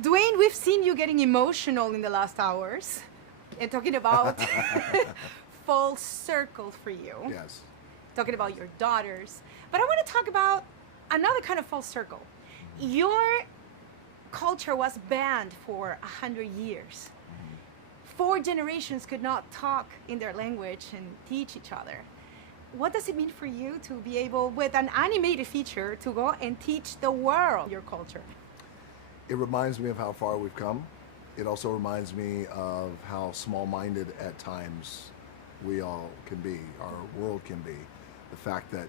Dwayne, we've seen you getting emotional in the last hours and talking about full circle for you. Yes. Talking about your daughters. But I want to talk about another kind of full circle. Your culture was banned for 100 years. 4 generations could not talk in their language and teach each other. What does it mean for you to be able, with an animated feature, to go and teach the world your culture? It reminds me of how far we've come. It also reminds me of how small-minded at times we all can be, our world can be. The fact that,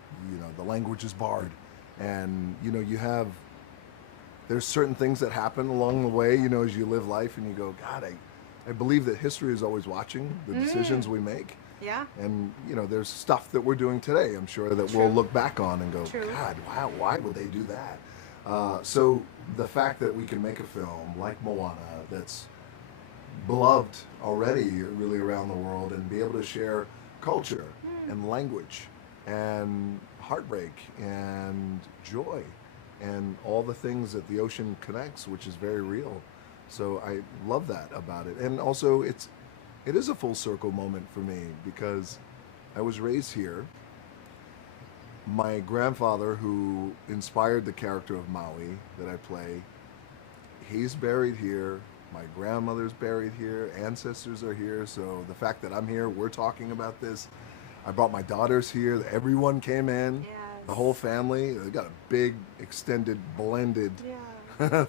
the language is barred, and, there's certain things that happen along the way, as you live life, and you go, God, I believe that history is always watching the decisions we make. Yeah. And, there's stuff that we're doing today, I'm sure, that we'll look back on and go, True. God, wow, why would they do that? So the fact that we can make a film like Moana that's beloved already really around the world and be able to share culture and language and heartbreak and joy and all the things that the ocean connects, which is very real. So I love that about it. And also it is a full circle moment for me because I was raised here. My grandfather, who inspired the character of Maui that I play, he's buried here. My grandmother's buried here. Ancestors are here. So the fact that I'm here, we're talking about this. I brought my daughters here. Everyone came in. Yes. The whole family. They got a big, extended, blended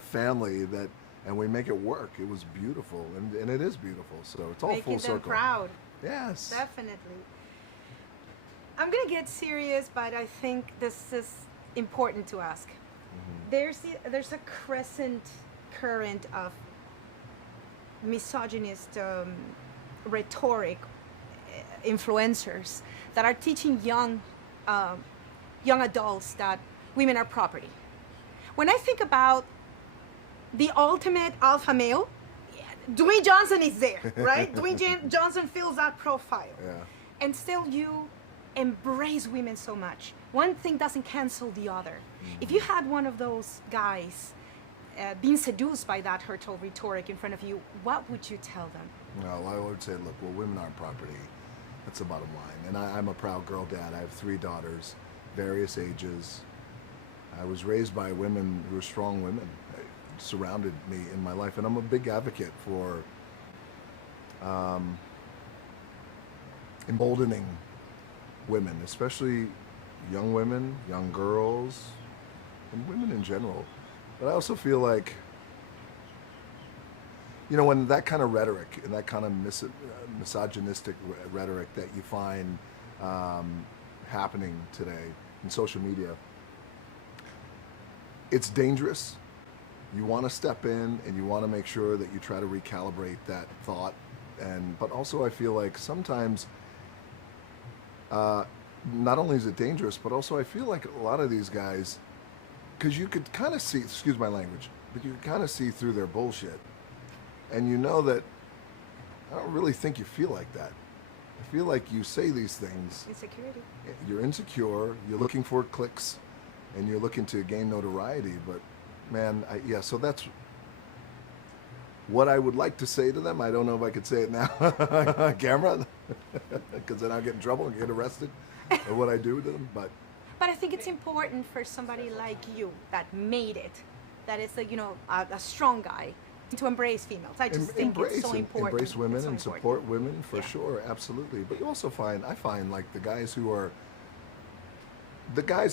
family and we make it work. It was beautiful, and it is beautiful. So it's all full circle. Making them proud. Yes. Definitely. I'm going to get serious, but I think this is important to ask. There's a crescent current of misogynist rhetoric influencers that are teaching young adults that women are property. When I think about the ultimate alpha male, Dwayne Johnson is there, right? Dwayne Johnson fills that profile. Yeah. And still you embrace women so much. One thing doesn't cancel the other. If you had one of those guys being seduced by that hurtful rhetoric in front of you, what would you tell them? Well, I would say, look, women aren't property. That's the bottom line. And I'm a proud girl dad. I have 3 daughters, various ages. I was raised by women who are strong women. They surrounded me in my life. And I'm a big advocate for emboldening women, especially young women, young girls, and women in general. But I also feel like, when that kind of rhetoric and that kind of misogynistic rhetoric that you find happening today in social media, it's dangerous. You want to step in and you want to make sure that you try to recalibrate that thought. But also I feel like sometimes not only is it dangerous, but also I feel like a lot of these guys, because you could kind of see, excuse my language, but you could kind of see through their bullshit. And you know that I don't really think you feel like that. I feel like you say these things. Insecurity. You're insecure, you're looking for clicks, and you're looking to gain notoriety. But man, so that's what I would like to say to them. I don't know if I could say it now on camera, because then I'll get in trouble and get arrested for what I do to them. But I think it's important for somebody like you that made it, that is a strong guy, to embrace females. I just think it's so important. Embrace women and important. support women for sure, absolutely. But you also I find like the guys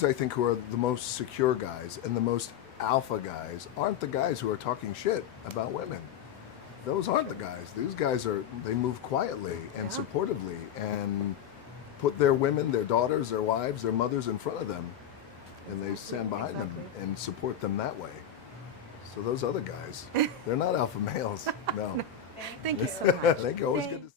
I think who are the most secure guys and the most alpha guys aren't the guys who are talking shit about women. Those aren't the guys. These guys they move quietly and supportively and put their women, their daughters, their wives, their mothers in front of them, and they stand behind them and support them that way. So those other guys, they're not alpha males. No. Thank you so much. Thank you. Always good to see you.